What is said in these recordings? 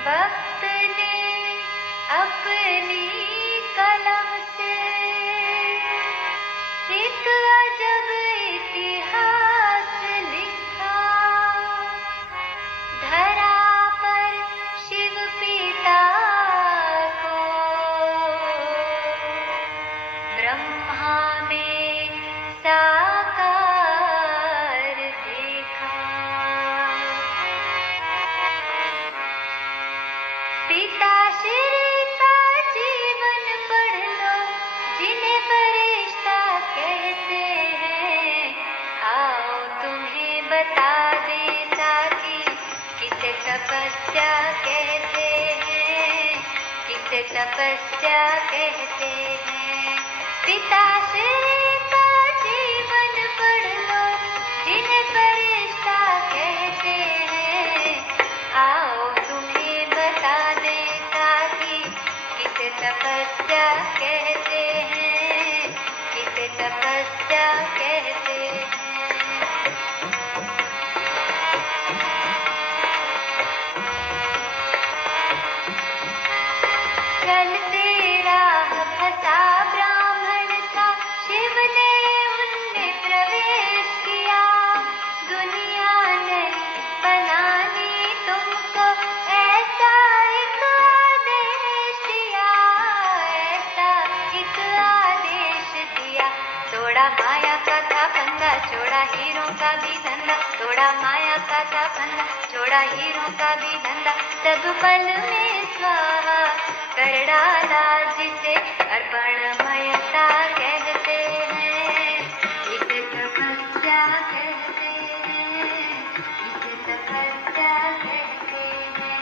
वक्त ने अपनी कलम से एक अजब इतिहास लिखा। धरा पर शिव पिता को ब्रह्मा में साकार देखा। पिताश्री का जीवन पढ़ लो, जिन्हें फरिश्ता कहते हैं। आओ तुम्हें बता दें ताकि किसे तपस्या कहते हैं, किसे तपस्या कहते हैं। पिताश्री का जीवन पढ़ लो, जिन्हें फरिश्ता कहते हैं। आओ तुम्हें बता दें ताकि किसे तपस्या कहते हैं, किसे तपस्या कहते हैं। चलते राह फंसा ब्राह्मण था, शिव ने उनमें प्रवेश किया। दुनिया नहीं बनानी तुमको, ऐसा एक आदेश दिया, ऐसा एक आदेश दिया। थोड़ा माया का था फंदा, छोड़ा हीरों का भी धंधा। थोड़ा माया का था फंदा, छोड़ा हीरों का भी धंधा। सब पल में स्वाहा कर डाला, जिसे अर्पणमयता कहते हैं, इसे तपस्या कहते हैं, इसे तपस्या कहते हैं।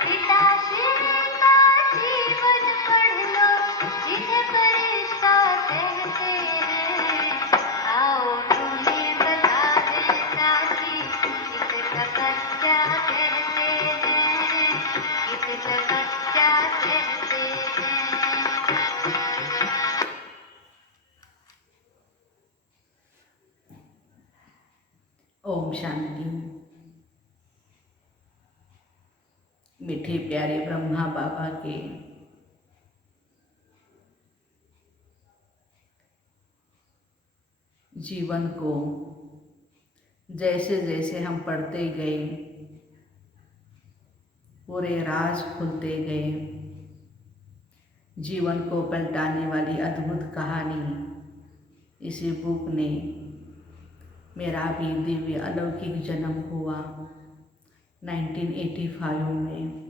पिताश्री का जीवन पढ़ लो, जिन्हें फरिश्ता कहते हैं। आओ तुम्हें बता दें ताकि इसे तपस्या कहते हैं, इसे तपस्या कहते हैं। ओम शांति। मीठे प्यारे ब्रह्मा बाबा के जीवन को जैसे जैसे हम पढ़ते गए, पूरे राज खुलते गए। जीवन को पलटाने वाली अद्भुत कहानी इसी बुक ने मेरा भी दिव्य अलौकिक जन्म हुआ 1985 में।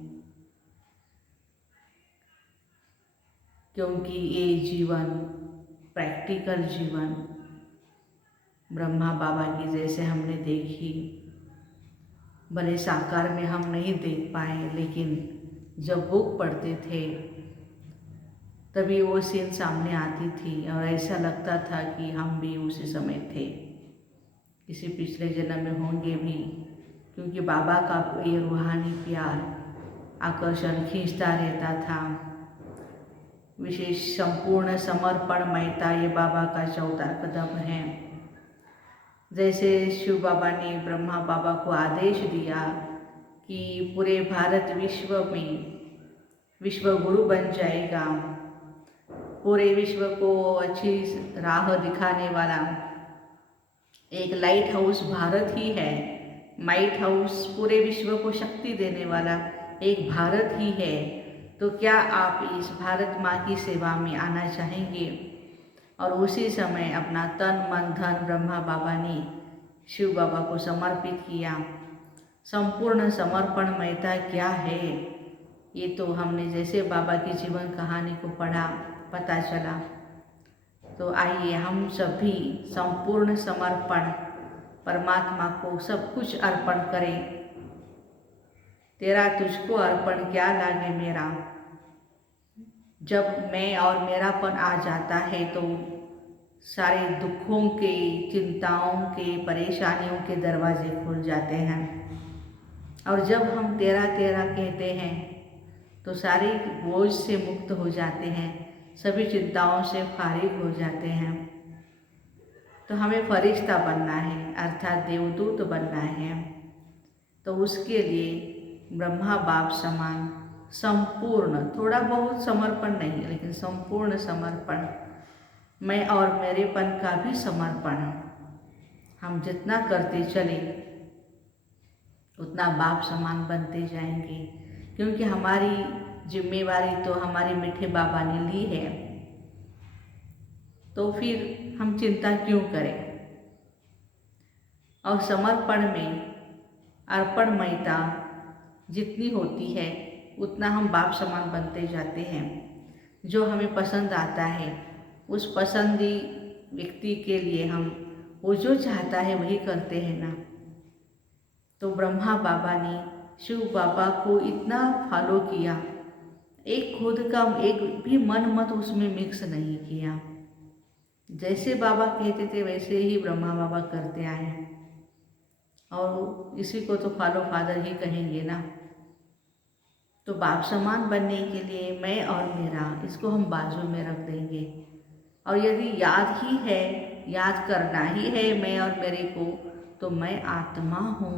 क्योंकि ये जीवन, प्रैक्टिकल जीवन ब्रह्मा बाबा की जैसे हमने देखी, भले साकार में हम नहीं देख पाए, लेकिन जब बुक पढ़ते थे तभी वो सीन सामने आती थी और ऐसा लगता था कि हम भी उसी समय थे, किसी पिछले जन्म में होंगे भी। क्योंकि बाबा का ये रूहानी प्यार, आकर्षण खींचता रहता था। विशेष संपूर्ण समर्पणमयता ये बाबा का चौथा कदम है। जैसे शिव बाबा ने ब्रह्मा बाबा को आदेश दिया कि पूरे भारत विश्व में विश्व गुरु बन जाएगा, पूरे विश्व को अच्छी राह दिखाने वाला एक लाइट हाउस भारत ही है। लाइट हाउस पूरे विश्व को शक्ति देने वाला एक भारत ही है। तो क्या आप इस भारत माँ की सेवा में आना चाहेंगे? और उसी समय अपना तन मन धन ब्रह्मा बाबा ने शिव बाबा को समर्पित किया। संपूर्ण समर्पणमयता क्या है, ये तो हमने जैसे बाबा की जीवन कहानी को पढ़ा पता चला। तो आइए हम सभी संपूर्ण समर्पण परमात्मा को सब कुछ अर्पण करें। तेरा तुझको अर्पण क्या लागे मेरा। जब मैं और मेरापन आ जाता है तो सारे दुखों के, चिंताओं के, परेशानियों के दरवाजे खुल जाते हैं। और जब हम तेरा तेरा कहते हैं तो सारे बोझ से मुक्त हो जाते हैं, सभी चिंताओं से फारिग हो जाते हैं। तो हमें फरिश्ता बनना है, अर्थात देवदूत बनना है। तो उसके लिए ब्रह्मा बाप समान संपूर्ण, थोड़ा बहुत समर्पण नहीं लेकिन संपूर्ण समर्पण, मैं और मेरेपन का भी समर्पण हम जितना करते चले उतना बाप समान बनते जाएंगे, क्योंकि हमारी जिम्मेवारी तो हमारे मीठे बाबा ने ली है, तो फिर हम चिंता क्यों करें। और समर्पण में अर्पणमयता जितनी होती है उतना हम बाप समान बनते जाते हैं। जो हमें पसंद आता है उस पसंदी व्यक्ति के लिए हम वो जो चाहता है वही करते हैं ना। तो ब्रह्मा बाबा ने शिव बाबा को इतना फॉलो किया, एक खुद का एक भी मन मत उसमें मिक्स नहीं किया। जैसे बाबा कहते थे वैसे ही ब्रह्मा बाबा करते आए हैं, और इसी को तो फॉलो फादर ही कहेंगे ना। तो बाप समान बनने के लिए मैं और मेरा इसको हम बाजू में रख देंगे, और यदि याद ही है, याद करना ही है मैं और मेरे को, तो मैं आत्मा हूँ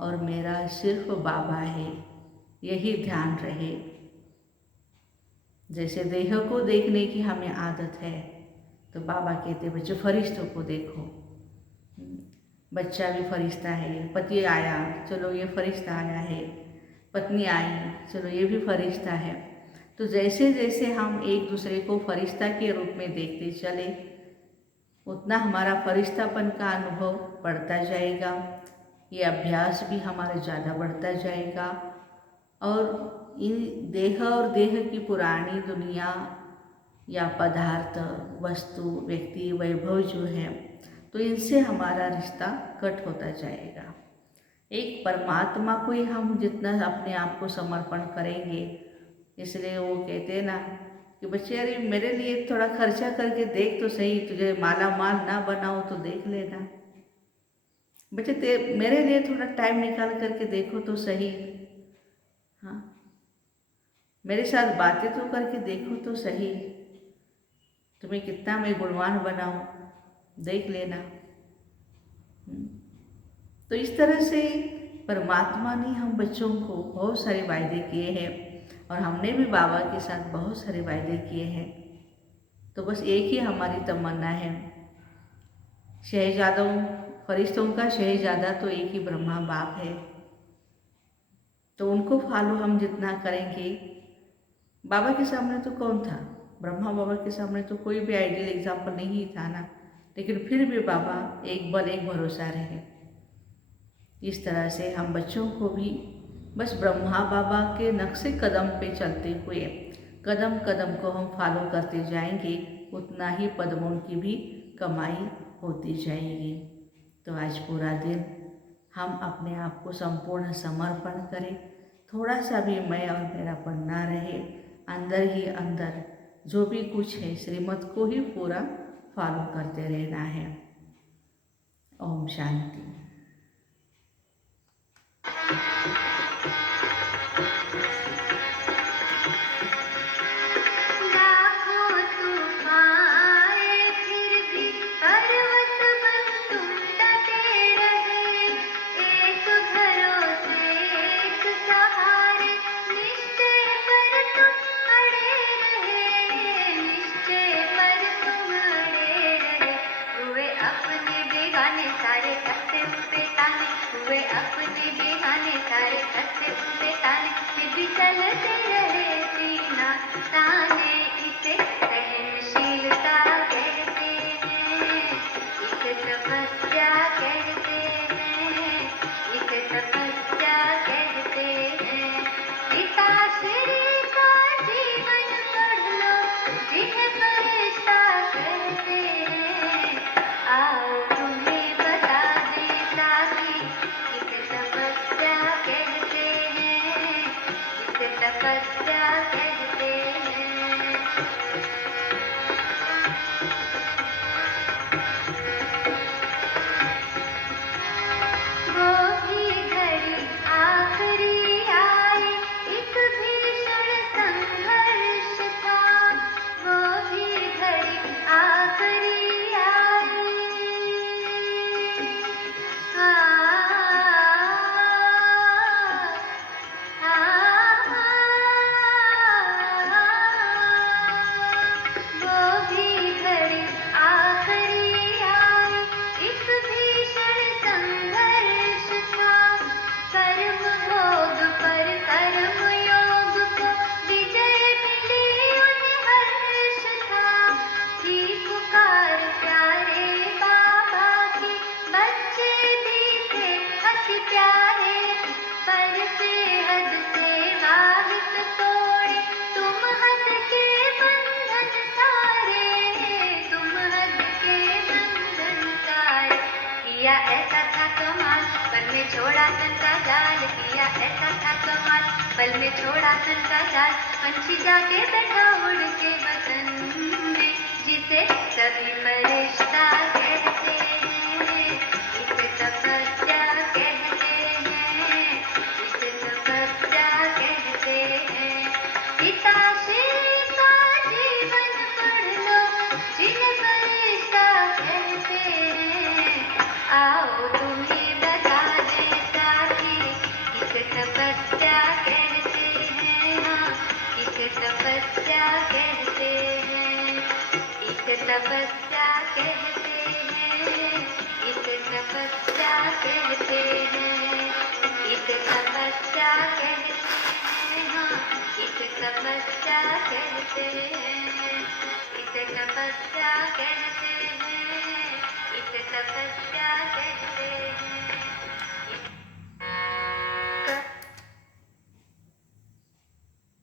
और मेरा सिर्फ बाबा है, यही ध्यान रहे। जैसे देह को देखने की हमें आदत है, तो बाबा कहते बच्चे फरिश्तों को देखो, बच्चा भी फरिश्ता है, पति आया चलो ये फरिश्ता आया है, पत्नी आई चलो ये भी फरिश्ता है। तो जैसे जैसे हम एक दूसरे को फरिश्ता के रूप में देखते चले उतना हमारा फरिश्तापन का अनुभव बढ़ता जाएगा, ये अभ्यास भी हमारा ज़्यादा बढ़ता जाएगा, और इन देह और देह की पुरानी दुनिया या पदार्थ, वस्तु, व्यक्ति, वैभव जो है, तो इनसे हमारा रिश्ता कट होता जाएगा। एक परमात्मा को ही हम जितना अपने आप को समर्पण करेंगे, इसलिए वो कहते हैं ना कि बच्चे अरे मेरे लिए थोड़ा खर्चा करके देख तो सही, तुझे माला माल ना बनाओ तो देख लेना बच्चे, मेरे लिए थोड़ा टाइम निकाल करके देखो तो सही, हाँ मेरे साथ बातें तो करके देखो तो सही, तुम्हें कितना मैं गुणवान बनाऊं देख लेना। तो इस तरह से परमात्मा ने हम बच्चों को बहुत सारे वायदे किए हैं, और हमने भी बाबा के साथ बहुत सारे वायदे किए हैं। तो बस एक ही हमारी तमन्ना है, शहजादों फरिश्तों का शहजादा तो एक ही ब्रह्मा बाप है, तो उनको फॉलो हम जितना करेंगे। बाबा के सामने तो कौन था, ब्रह्मा बाबा के सामने तो कोई भी आइडियल एग्जाम्पल नहीं था ना, लेकिन फिर भी बाबा एक बल एक भरोसा रहे। इस तरह से हम बच्चों को भी बस ब्रह्मा बाबा के नक्शे कदम पे चलते हुए कदम कदम को हम फॉलो करते जाएंगे, उतना ही पद्मों की भी कमाई होती जाएगी। तो आज पूरा दिन हम अपने आप को संपूर्ण समर्पण करें, थोड़ा सा भी मैं और मेरापन ना रहे, अंदर ही अंदर जो भी कुछ है श्रीमत को ही पूरा फॉलो करते रहना है। ओम शांति। लाखों तूफान आए फिर भी पर्वत बन तुम डटे रहे, एक भरोसे एक सहारे, निश्चय पर तुम अड़े रहे, निश्चय पर तुम अड़े रहे। हुए अपने बेगाने सारे कष्ट पे ताने, हुए अपने बेगाने सारे कष्ट पे ताने, फिर भी चलते रहे सीना ताने। इसे सहनशीलता कहते हैं, इसे तपस्या कहते हैं, इसे तपस्या कहते हैं। पिता श्री का जीवन पढ़ लो, जिन्हें फरिश्ता कहते हैं। आओ तुम्हें बता देता कि इसे तपस्या कहते हैं, इसे तपस्या प्यारे, पर बेहद सेवा हित तोड़े, तुम हद के बंधन तारे, तुम हद के बंधन तारे। किया ऐसा था कमाल, पल में छोड़ा सन का जाल, किया ऐसा था कमाल, पल में छोड़ा सन का जाल। पंछी जाके बैठा उड़ के वतन में, जिसे कभी फरिश्ता कहते हैं, इसे तपस्या कहते हैं, इसे तपस्या कहते हैं। पिताश्री का जीवन पढ़ लो, जिन्हें फरिश्ता कहते हैं। आओ तुम्हें बता दें साथी, इसे तपस्या कहते हैं। हाँ, इसे तपस्या कहते हैं, इसे तपस्या कहते हैं, इसे तपस्या कहते हैं, इसे तपस्या कहते हैं। हाँ, इसे तपस्या कहते हैं, इसे तपस्या कहते हैं, इसे तपस्या कहते हैं।